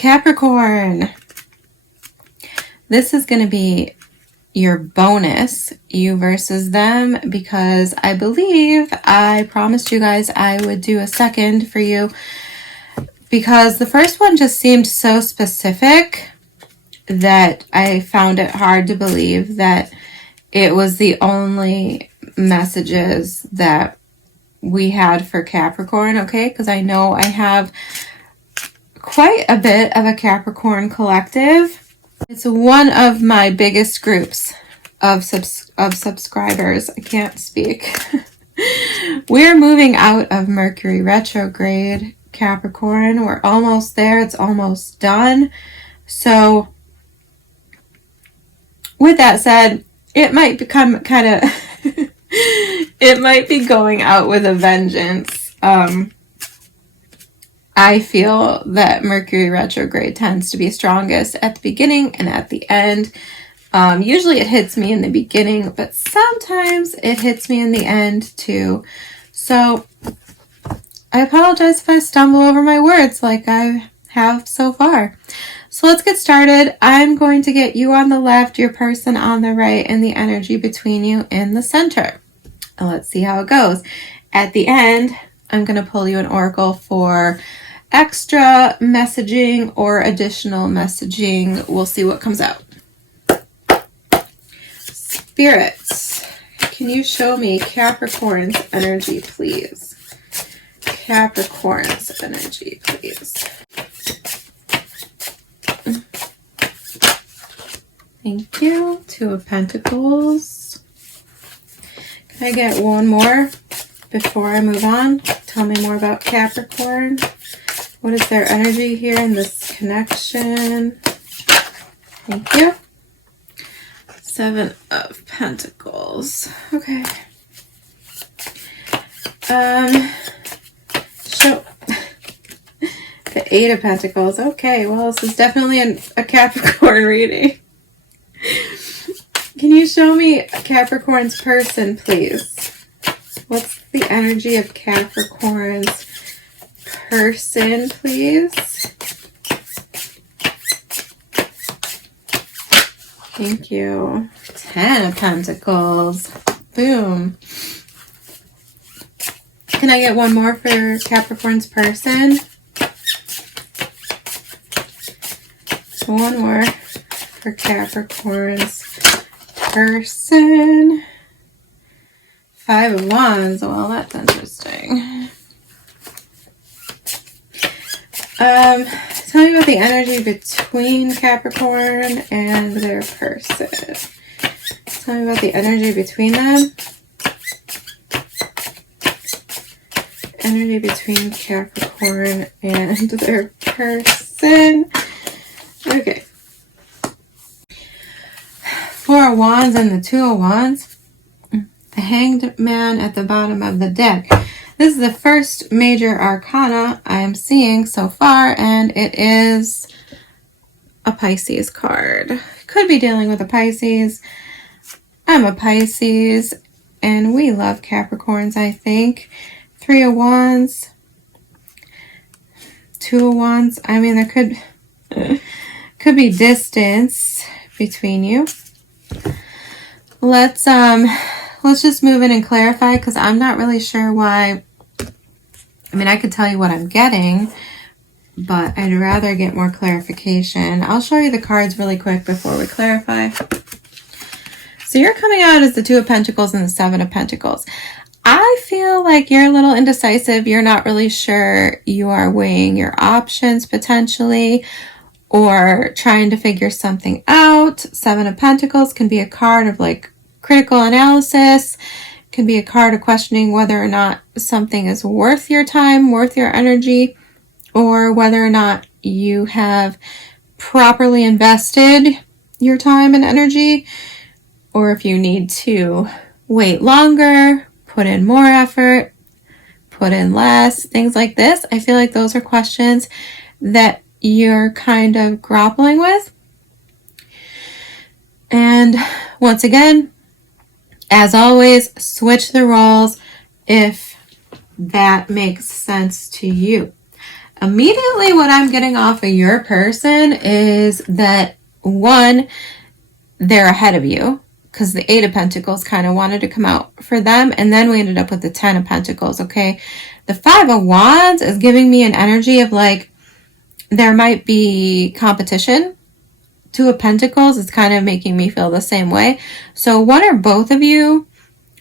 Capricorn, this is going to be your bonus, you versus them, because I believe I promised you guys I would do a second for you, because the first one just seemed so specific that I found it hard to believe that it was the only messages that we had for Capricorn, okay? Because I know I have quite a bit of a Capricorn collective. It's one of my biggest groups of subscribers. I can't speak. We're moving out of Mercury retrograde, Capricorn. We're almost there. It's almost done. So with that said, it might become kind of it might be going out with a vengeance. I feel that Mercury retrograde tends to be strongest at the beginning and at the end. Usually it hits me in the beginning, but sometimes it hits me in the end too. So I apologize if I stumble over my words like I have so far. So let's get started. I'm going to get you on the left, your person on the right, and the energy between you in the center. And let's see how it goes. At the end, I'm going to pull you an oracle for extra messaging or additional messaging. We'll see what comes out. Spirits, can you show me Capricorn's energy, please? Capricorn's energy, please. Thank you. Two of Pentacles. Can I get one more before I move on? Tell me more about Capricorn. What is their energy here in this connection? Thank you. Seven of Pentacles. Okay. So the Eight of Pentacles. Okay, well, this is definitely a Capricorn reading. Can you show me Capricorn's person, please? What's the energy of Capricorn's person, please? Thank you. 10 of Pentacles. Boom. Can I get one more for Capricorn's person? One more for Capricorn's person. Five of Wands. Well, that's interesting. Tell me about the energy between Capricorn and their person. Tell me about the energy between them. Energy between Capricorn and their person. Okay. Four of Wands and the Two of Wands. The Hanged Man at the bottom of the deck. This is the first major arcana I am seeing so far, and it is a Pisces card. Could be dealing with a Pisces. I'm a Pisces, and we love Capricorns, I think. Three of Wands. Two of Wands. I mean, there could be distance between you. Let's just move in and clarify, because I'm not really sure why. I mean, I could tell you what I'm getting, but I'd rather get more clarification. I'll show you the cards really quick before we clarify. So you're coming out as the Two of Pentacles and the Seven of Pentacles. I feel like you're a little indecisive. You're not really sure. You are weighing your options potentially, or trying to figure something out. Seven of Pentacles can be a card of like critical analysis. Can be a card of questioning whether or not something is worth your time, worth your energy, or whether or not you have properly invested your time and energy, or if you need to wait longer, put in more effort, put in less, things like this. I feel like those are questions that you're kind of grappling with. And once again, as always, switch the roles if that makes sense to you. Immediately what I'm getting off of your person is that, one, they're ahead of you, because the Eight of Pentacles kind of wanted to come out for them, and then we ended up with the Ten of Pentacles, okay? The Five of Wands is giving me an energy of like there might be competition. Two of Pentacles is kind of making me feel the same way. So one or both of you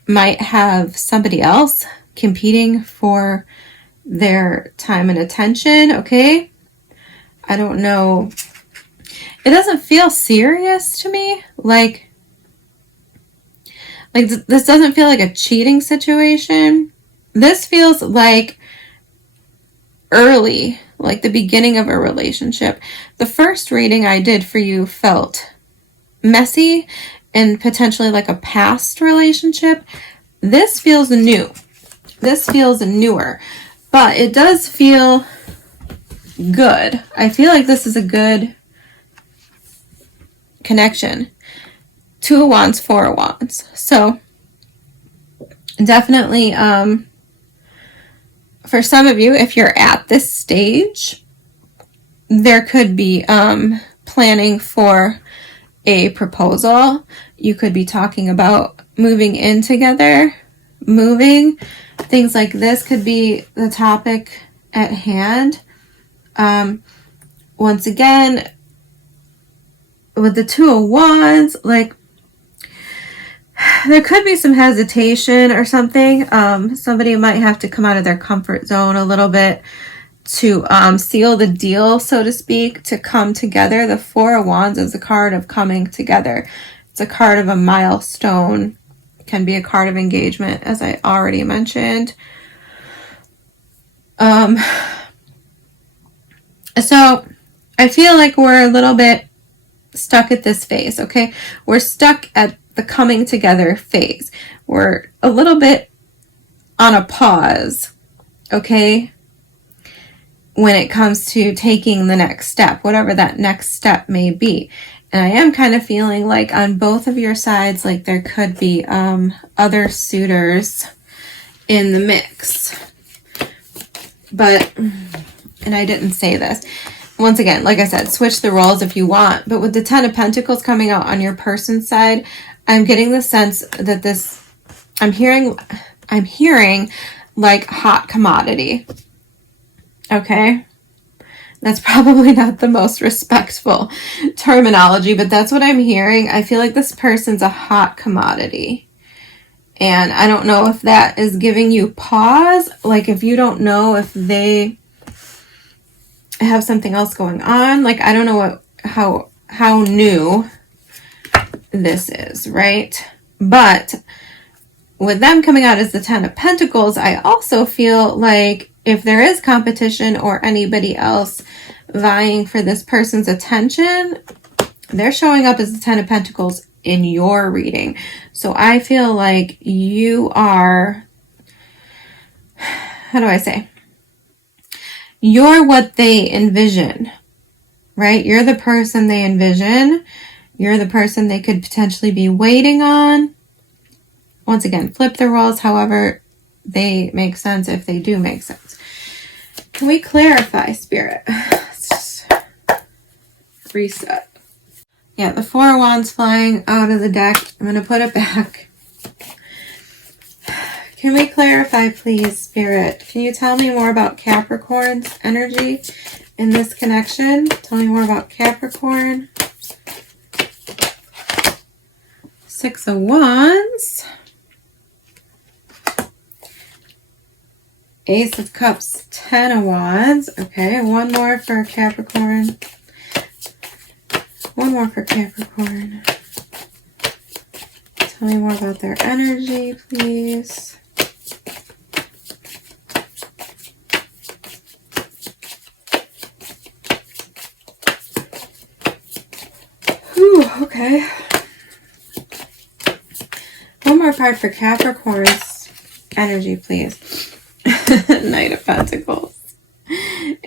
might have somebody else competing for their time and attention, okay? I don't know. It doesn't feel serious to me. Like this doesn't feel like a cheating situation. This feels like early, like the beginning of a relationship. The first reading I did for you felt messy and potentially like a past relationship. This feels new. This feels newer, but it does feel good. I feel like this is a good connection. Two of Wands, Four of Wands. So definitely, for some of you, if you're at this stage, there could be planning for a proposal. You could be talking about moving in together, moving. Things like this could be the topic at hand. Once again, with the Two of Wands, like there could be some hesitation or something. Somebody might have to come out of their comfort zone a little bit to seal the deal, so to speak, to come together. The Four of Wands is a card of coming together. It's a card of a milestone. It can be a card of engagement, as I already mentioned. So I feel like we're a little bit stuck at this phase, okay? We're stuck at the coming together phase. We're a little bit on a pause, okay? When it comes to taking the next step, whatever that next step may be. And I am kind of feeling like on both of your sides, like there could be other suitors in the mix. But, and I didn't say this. Once again, like I said, switch the roles if you want. But with the Ten of Pentacles coming out on your person's side, I'm getting the sense that this, I'm hearing like hot commodity. Okay? That's probably not the most respectful terminology, but that's what I'm hearing. I feel like this person's a hot commodity. And I don't know if that is giving you pause. Like if you don't know if they have something else going on. Like I don't know how new this is, right? But with them coming out as the Ten of Pentacles, I also feel like if there is competition or anybody else vying for this person's attention, they're showing up as the Ten of Pentacles in your reading. So I feel like you are, how do I say? You're what they envision, right? You're the person they envision. You're the person they could potentially be waiting on. Once again, flip the roles however they make sense, if they do make sense. Can we clarify, Spirit? Let's just reset. Yeah, the Four of Wands flying out of the deck. I'm going to put it back. Can we clarify, please, Spirit? Can you tell me more about Capricorn's energy in this connection? Tell me more about Capricorn. Six of Wands. Ace of Cups, Ten of Wands. Okay, one more for Capricorn. One more for Capricorn. Tell me more about their energy, please. Whew, okay. One more card for Capricorn's energy, please. Knight of Pentacles.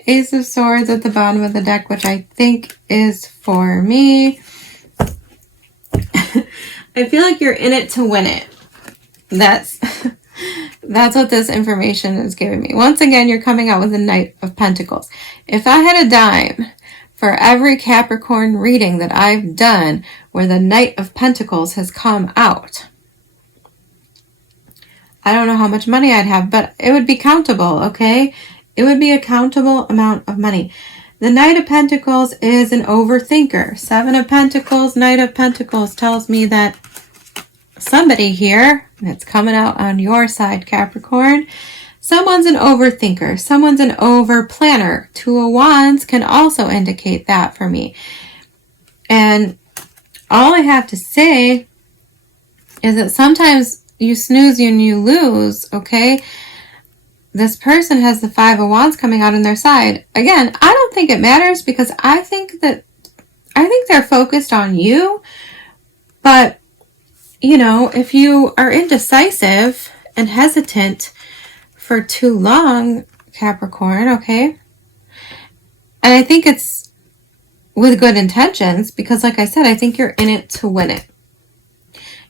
Ace of Swords at the bottom of the deck, which I think is for me. I feel like you're in it to win it. That's That's what this information is giving me. Once again, you're coming out with a Knight of Pentacles. If I had a dime for every Capricorn reading that I've done where the Knight of Pentacles has come out, I don't know how much money I'd have, but it would be countable, okay? It would be a countable amount of money. The Knight of Pentacles is an overthinker. Seven of Pentacles, Knight of Pentacles tells me that somebody here, that's coming out on your side, Capricorn, someone's an overthinker. Someone's an overplanner. Two of Wands can also indicate that for me. And all I have to say is that sometimes you snooze and you lose, okay? This person has the Five of Wands coming out on their side. Again, I don't think it matters because I think they're focused on you. But, you know, if you are indecisive and hesitant for too long, Capricorn, okay? And I think it's with good intentions because, like I said, I think you're in it to win it.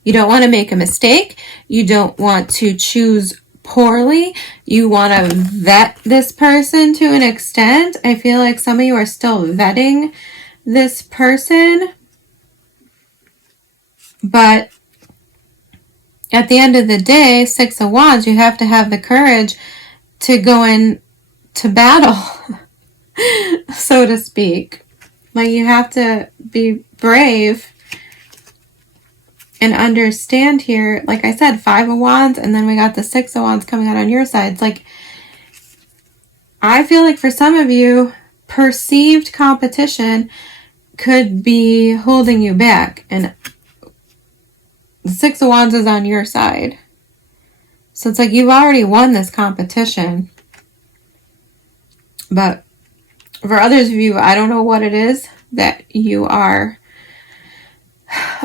You don't want to make a mistake. You don't want to choose poorly. You want to vet this person to an extent. I feel like some of you are still vetting this person. But at the end of the day, Six of Wands, you have to have the courage to go into battle, so to speak. Like, you have to be brave and understand here, like I said, Five of Wands, and then we got the Six of Wands coming out on your side. It's like, I feel like for some of you, perceived competition could be holding you back, and the Six of Wands is on your side. So it's like you've already won this competition. But for others of you, I don't know what it is that you are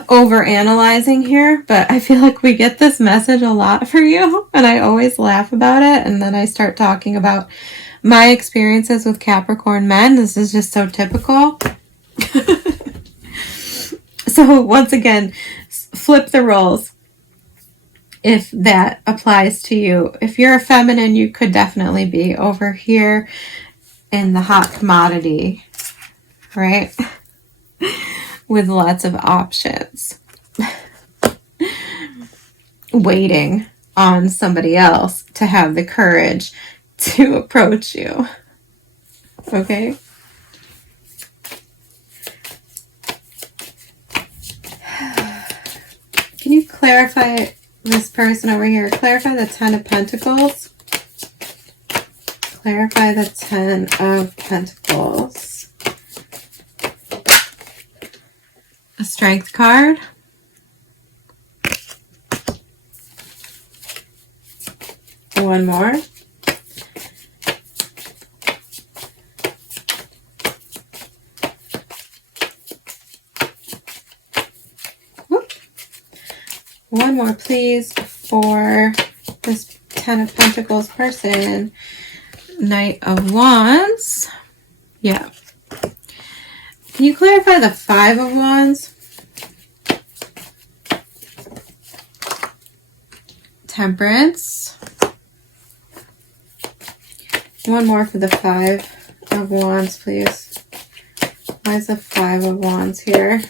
overanalyzing here, but I feel like we get this message a lot for you, and I always laugh about it, and then I start talking about my experiences with Capricorn men. This is just so typical. So once again, flip the roles if that applies to you. If you're a feminine, you could definitely be over here in the hot commodity, right? With lots of options. Waiting on somebody else to have the courage to approach you. Okay? Can you clarify this person over here? Clarify the Ten of Pentacles. Clarify the Ten of Pentacles. A Strength card. One more. Whoop. One more, please, for this Ten of Pentacles person. Knight of Wands. Yeah. Can you clarify the Five of Wands? Temperance. One more for the Five of Wands, please. Why is the Five of Wands here?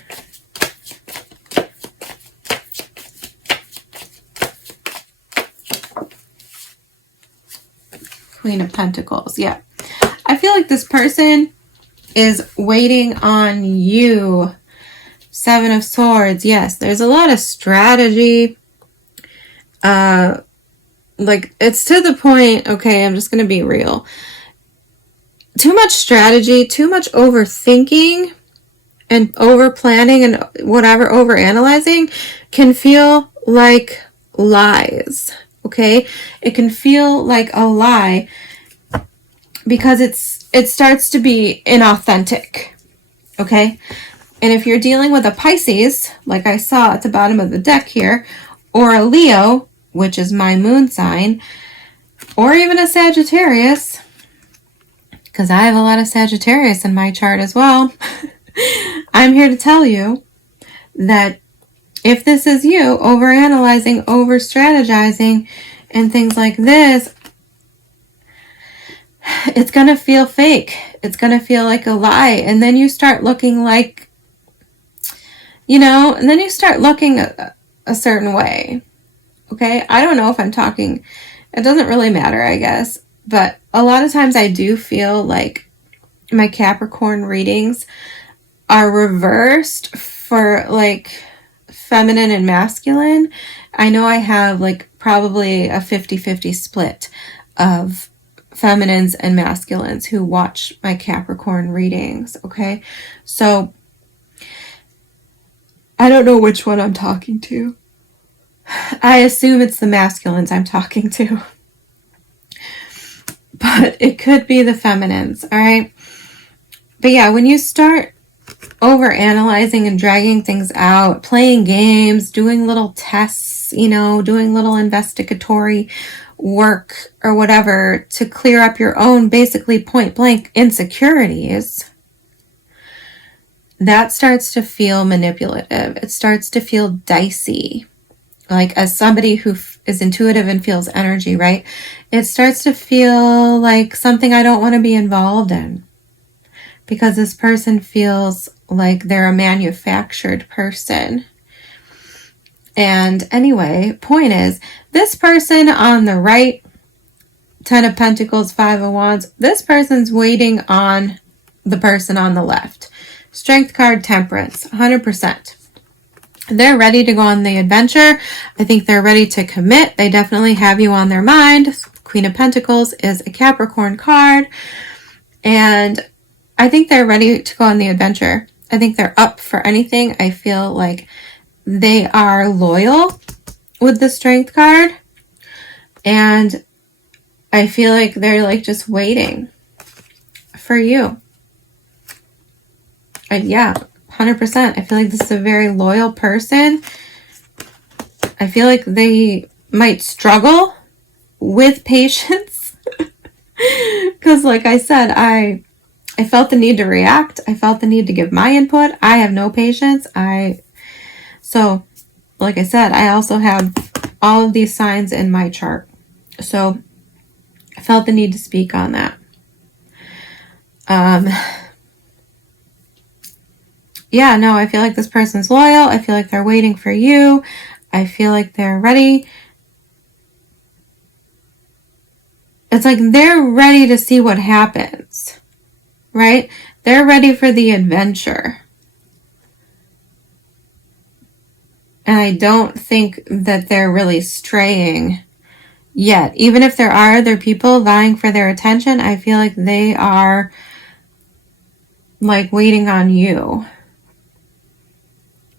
Queen of Pentacles. Yeah. I feel like this person is waiting on you. Seven of Swords. Yes, there's a lot of strategy. Like, it's to the point, okay, I'm just going to be real. Too much strategy, too much overthinking and over planning and whatever, over analyzing can feel like lies. Okay? It can feel like a lie because it starts to be inauthentic. Okay? And if you're dealing with a Pisces, like I saw at the bottom of the deck here, or a Leo, which is my moon sign, or even a Sagittarius, because I have a lot of Sagittarius in my chart as well, I'm here to tell you that if this is you, overanalyzing, over-strategizing, and things like this, it's going to feel fake. It's going to feel like a lie. And then you start looking like, you know, and then you start looking a certain way. Okay? I don't know if I'm talking, it doesn't really matter, I guess. But a lot of times I do feel like my Capricorn readings are reversed for like feminine and masculine. I know I have like probably a 50-50 split of feminines and masculines who watch my Capricorn readings, okay? So I don't know which one I'm talking to. I assume it's the masculines I'm talking to. But it could be the feminines, all right? But yeah, when you start over analyzing and dragging things out, playing games, doing little tests, you know, doing little investigatory work or whatever to clear up your own basically point blank insecurities, that starts to feel manipulative. It starts to feel dicey. Like, as somebody who is intuitive and feels energy, right? It starts to feel like something I don't want to be involved in, because this person feels like they're a manufactured person. And anyway, point is, this person on the right, 10 of Pentacles, 5 of Wands, this person's waiting on the person on the left. Strength card, Temperance, 100%. They're ready to go on the adventure. I think they're ready to commit. They definitely have you on their mind. Queen of Pentacles is a Capricorn card. And I think they're ready to go on the adventure. I think they're up for anything. I feel like they are loyal with the Strength card. And I feel like they're like just waiting for you. Yeah, 100%. I feel like this is a very loyal person. I feel like they might struggle with patience. Because like I said, I felt the need to react. I felt the need to give my input. I have no patience. So, like I said, I also have all of these signs in my chart. So, I felt the need to speak on that. Yeah, no, I feel like this person's loyal. I feel like they're waiting for you. I feel like they're ready. It's like they're ready to see what happens, right? They're ready for the adventure. And I don't think that they're really straying yet. Even if there are other people vying for their attention, I feel like they are like waiting on you.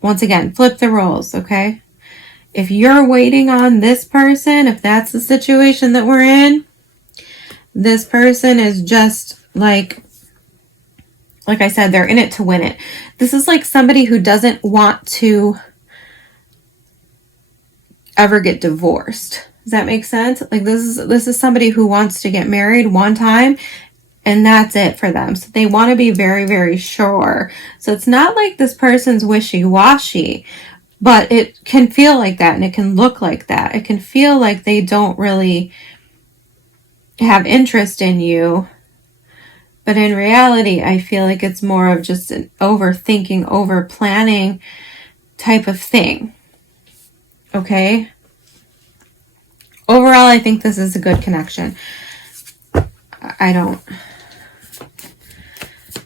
Once again, flip the roles, okay? If you're waiting on this person, if that's the situation that we're in, this person is just like I said, they're in it to win it. This is like somebody who doesn't want to ever get divorced. Does that make sense? Like this is somebody who wants to get married one time and that's it for them. So they want to be very, very sure. So it's not like this person's wishy-washy, but it can feel like that and it can look like that. It can feel like they don't really have interest in you. But in reality, I feel like it's more of just an overthinking, over-planning type of thing. Okay? Overall, I think this is a good connection.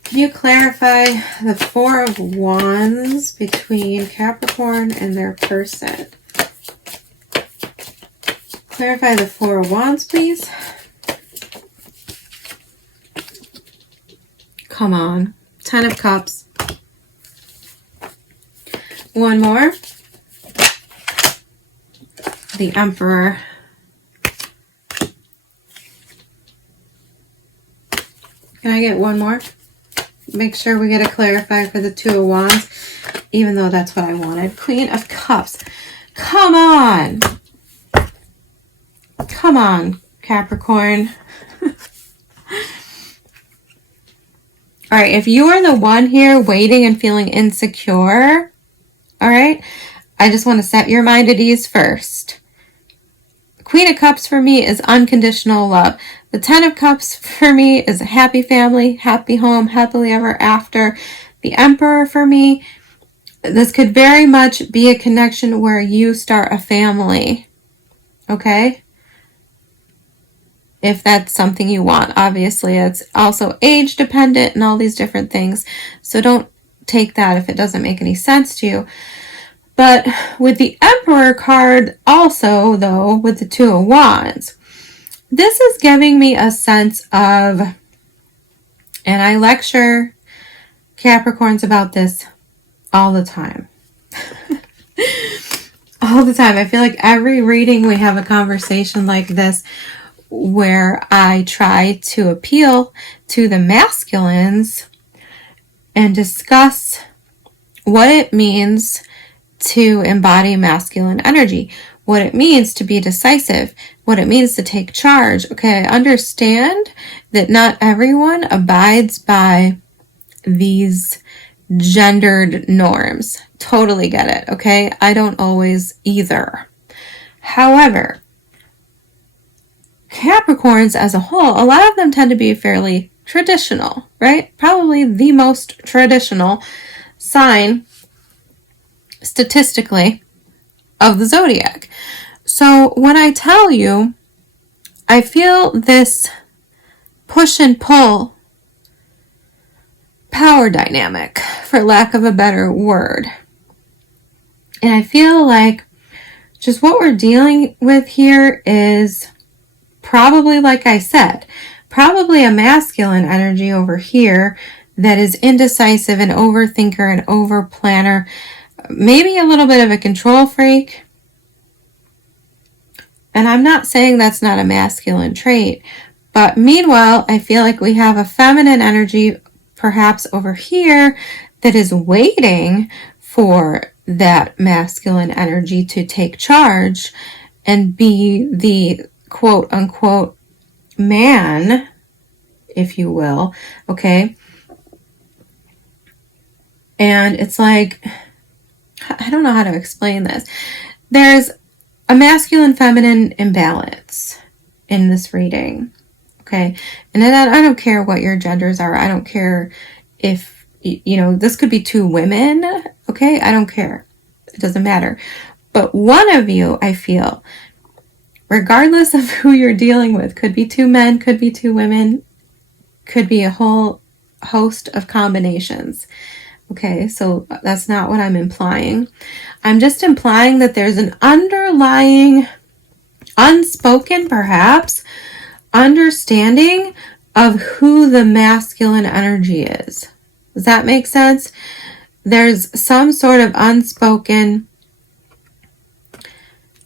Can you clarify the Four of Wands between Capricorn and their person? Clarify the Four of Wands, please. Come on. 10 of Cups. One more. The Emperor. Can I get one more? Make sure we get a clarify for the Two of Wands, even though that's what I wanted. Queen of Cups. Come on. Come on, Capricorn. All right, if you are the one here waiting and feeling insecure, all right, I just want to set your mind at ease first. Queen of Cups for me is unconditional love. The Ten of Cups for me is a happy family, happy home, happily ever after. The Emperor for me, this could very much be a connection where you start a family. Okay? If that's something you want. Obviously, it's also age dependent and all these different things. So don't take that if it doesn't make any sense to you. But with the Emperor card also, though, with the Two of Wands, this is giving me a sense of, and I lecture Capricorns about this all the time. All the time. I feel like every reading we have a conversation like this where I try to appeal to the masculines and discuss what it means to embody masculine energy, what it means to be decisive, what it means to take charge. Okay, I understand that not everyone abides by these gendered norms. Totally get it, okay? I don't always either. However, Capricorns as a whole, a lot of them tend to be fairly traditional, right? Probably the most traditional sign statistically of the zodiac. So when I tell you, I feel this push and pull power dynamic, for lack of a better word. And I feel like just what we're dealing with here is probably, like I said, probably a masculine energy over here that is indecisive, an overthinker, an overplanner, maybe a little bit of a control freak. And I'm not saying that's not a masculine trait, but meanwhile, I feel like we have a feminine energy perhaps over here that is waiting for that masculine energy to take charge and be the quote unquote man, if you will, okay? And it's like, I don't know how to explain this. There's a masculine-feminine imbalance in this reading, okay? And then I don't care what your genders are. I don't care if, you know, this could be two women, okay? I don't care. It doesn't matter. But one of you, I feel, regardless of who you're dealing with, could be two men, could be two women, could be a whole host of combinations. Okay, so that's not what I'm implying. I'm just implying that there's an underlying, unspoken perhaps, understanding of who the masculine energy is. Does that make sense? There's some sort of unspoken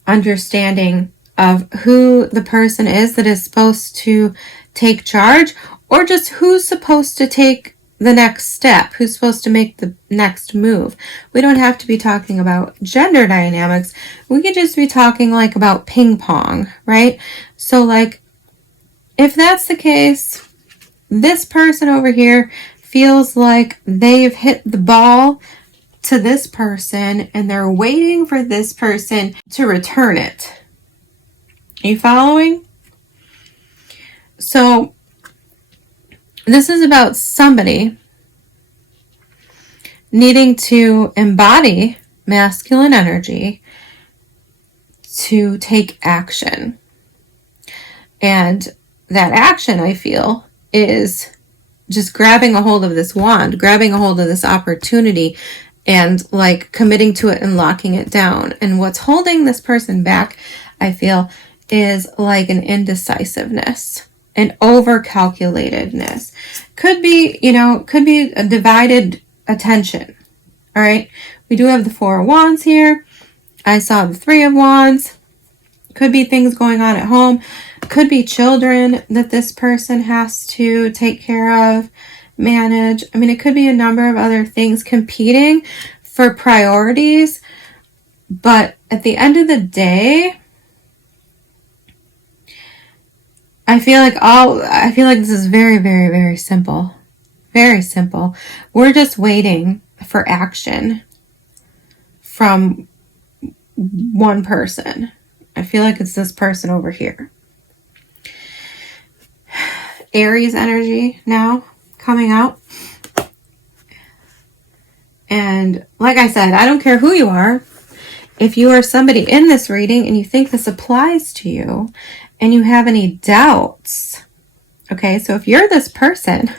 understanding of who the person is that is supposed to take charge, or just who's supposed to take the next step, who's supposed to make the next move. We don't have to be talking about gender dynamics. We could just be talking like about ping pong, right? So like, if that's the case, this person over here feels like they've hit the ball to this person and they're waiting for this person to return it. Are you following? So this is about somebody needing to embody masculine energy to take action. And that action, I feel, is just grabbing a hold of this wand, grabbing a hold of this opportunity, and like committing to it and locking it down. And what's holding this person back, I feel, is like an indecisiveness, an over-calculatedness. Could be, you know, could be a divided attention. All right. We do have the Four of Wands here. I saw the Three of Wands. Could be things going on at home. Could be children that this person has to take care of, manage. I mean, it could be a number of other things competing for priorities. But at the end of the day, I feel like this is very, very, very simple. Very simple. We're just waiting for action from one person. I feel like it's this person over here. Aries energy now coming out. And like I said, I don't care who you are. If you are somebody in this reading and you think this applies to you and you have any doubts, okay, so if you're this person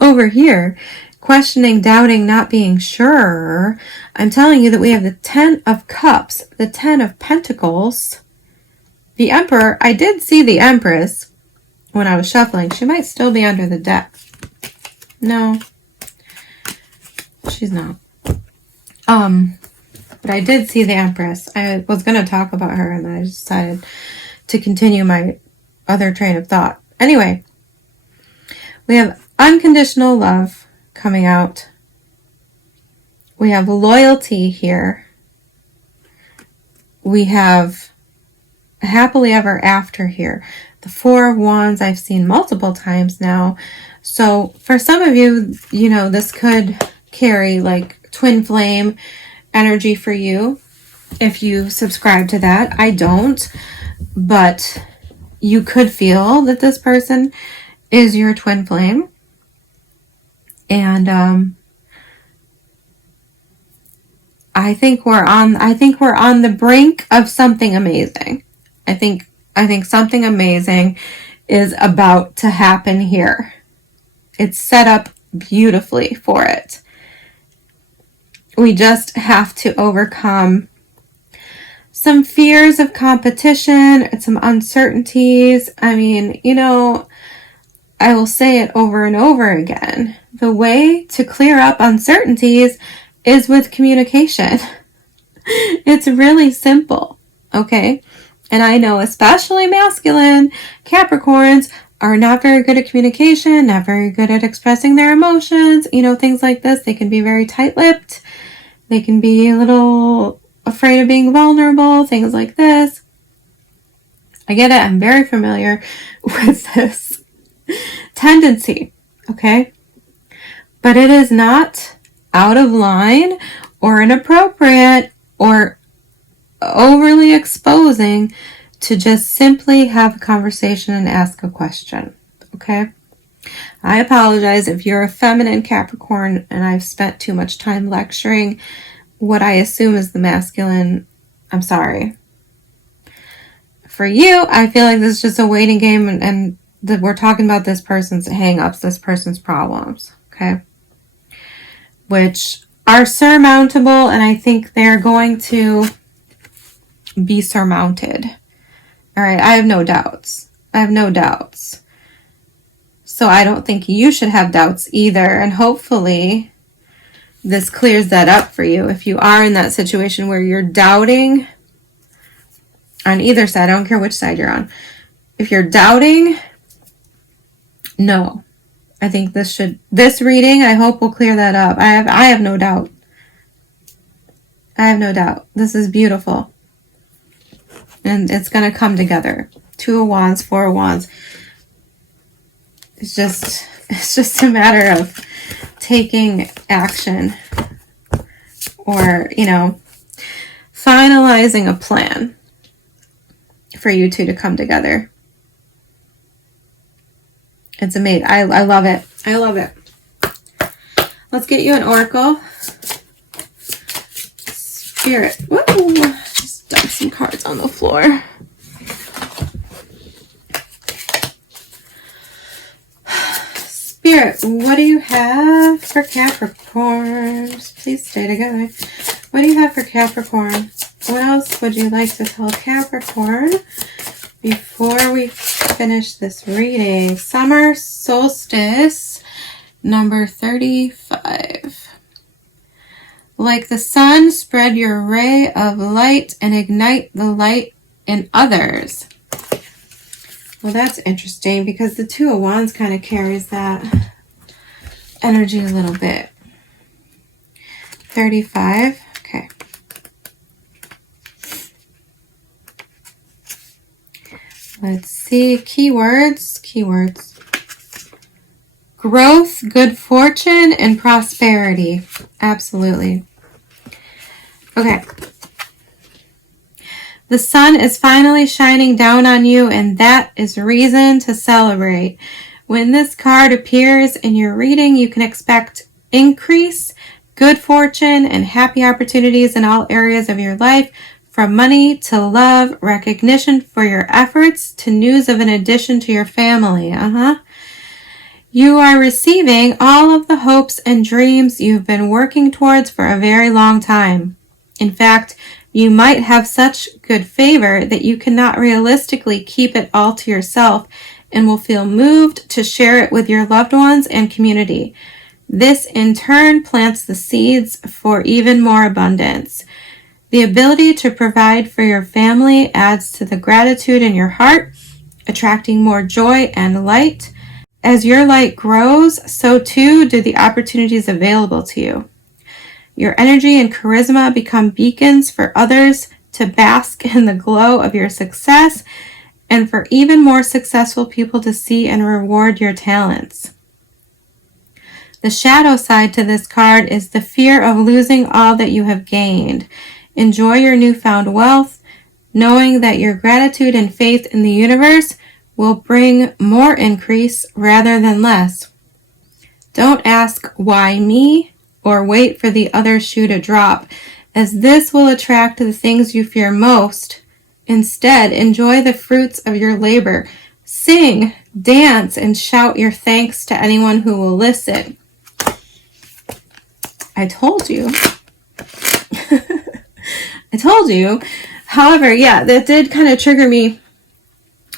over here questioning, doubting, not being sure, I'm telling you that we have the 10 of Cups, the 10 of Pentacles, the Emperor. I did see the Empress when I was shuffling. She might still be under the deck. No, she's not. But I did see the Empress. I was going to talk about her and then I decided to continue my other train of thought. Anyway, we have unconditional love coming out. We have loyalty here. We have happily ever after here. The Four of Wands I've seen multiple times now. So for some of you, you know, this could carry like twin flame energy for you if you subscribe to that. I don't, but you could feel that this person is your twin flame. And I think we're on the brink of something amazing. I think something amazing is about to happen here. It's set up beautifully for it. We just have to overcome some fears of competition and some uncertainties. I mean, you know, I will say it over and over again. The way to clear up uncertainties is with communication. It's really simple, okay? And I know especially masculine Capricorns are not very good at communication, not very good at expressing their emotions, you know, things like this. They can be very tight-lipped. They can be a little afraid of being vulnerable, things like this. I get it. I'm very familiar with this tendency, okay? But it is not out of line or inappropriate or overly exposing to just simply have a conversation and ask a question, okay? I apologize if you're a feminine Capricorn and I've spent too much time lecturing what I assume is the masculine. I'm sorry. For you, I feel like this is just a waiting game and that we're talking about this person's hang-ups, this person's problems, okay? Which are surmountable, and I think they're going to be surmounted. All right, I have no doubts. I have no doubts. So I don't think you should have doubts either, and hopefully this clears that up for you. If you are in that situation where you're doubting on either side, I don't care which side you're on. If you're doubting, no. I think this reading, I hope will clear that up. I have no doubt. I have no doubt. This is beautiful. And it's going to come together. 2 of Wands, 4 of Wands. It's just a matter of taking action or, you know, finalizing a plan for you two to come together. It's amazing. I love it. I love it. Let's get you an oracle. Spirit. Woo! Just dumped some cards on the floor. Spirit, what do you have for Capricorns? Please stay together. What do you have for Capricorn? What else would you like to tell Capricorn before we finish this reading? Summer solstice, number 35. Like the sun, spread your ray of light and ignite the light in others. Well, that's interesting because the 2 of Wands kind of carries that energy a little bit. 35. Okay. Let's see. Keywords. Growth, good fortune, and prosperity. Absolutely. Okay. The sun is finally shining down on you, and that is reason to celebrate. When this card appears in your reading, you can expect increase, good fortune, and happy opportunities in all areas of your life, from money to love, recognition for your efforts, to news of an addition to your family. You are receiving all of the hopes and dreams you've been working towards for a very long time. In fact, you might have such good favor that you cannot realistically keep it all to yourself and will feel moved to share it with your loved ones and community. This in turn plants the seeds for even more abundance. The ability to provide for your family adds to the gratitude in your heart, attracting more joy and light. As your light grows, so too do the opportunities available to you. Your energy and charisma become beacons for others to bask in the glow of your success, and for even more successful people to see and reward your talents. The shadow side to this card is the fear of losing all that you have gained. Enjoy your newfound wealth, knowing that your gratitude and faith in the universe will bring more increase rather than less. Don't ask why me, or wait for the other shoe to drop, as this will attract the things you fear most. Instead, enjoy the fruits of your labor. Sing, dance, and shout your thanks to anyone who will listen. I told you. I told you. However, yeah, that did kind of trigger me.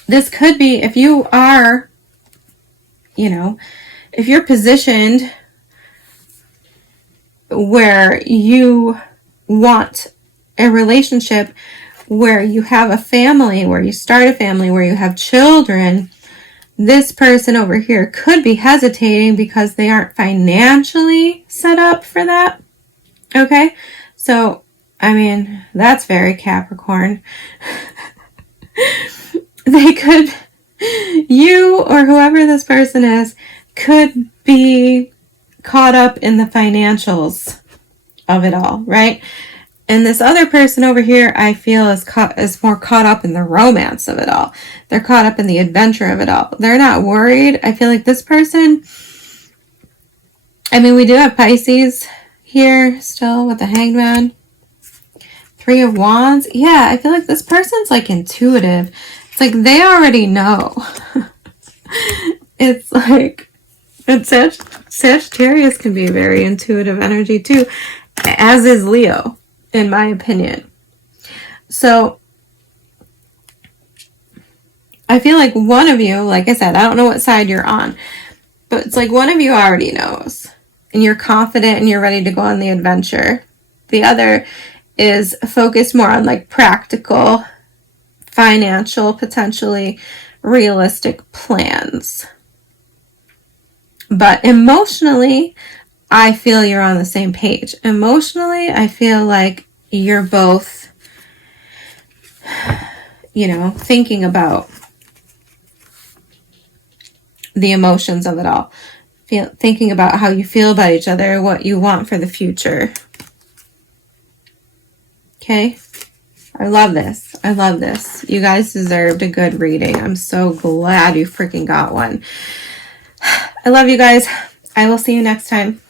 This could be, if you are, if you're positioned where you want a relationship, where you have a family, where you start a family, where you have children, this person over here could be hesitating because they aren't financially set up for that. Okay? So, I mean, that's very Capricorn. They could, you or whoever this person is, could be caught up in the financials of it all, right? And this other person over here, I feel, is more caught up in the romance of it all. They're caught up in the adventure of it all. They're not worried. I feel like this person, I mean, we do have Pisces here still with the Hanged Man. 3 of Wands. Yeah, I feel like this person's like intuitive. It's like they already know. It's like, and Sagittarius can be a very intuitive energy too, as is Leo, in my opinion. So I feel like one of you, like I said, I don't know what side you're on, but it's like one of you already knows and you're confident and you're ready to go on the adventure. The other is focused more on like practical, financial, potentially realistic plans. But emotionally, I feel you're on the same page. Emotionally, I feel like you're both, thinking about the emotions of it all. Thinking about how you feel about each other, what you want for the future. Okay? I love this. I love this. You guys deserved a good reading. I'm so glad you freaking got one. I love you guys. I will see you next time.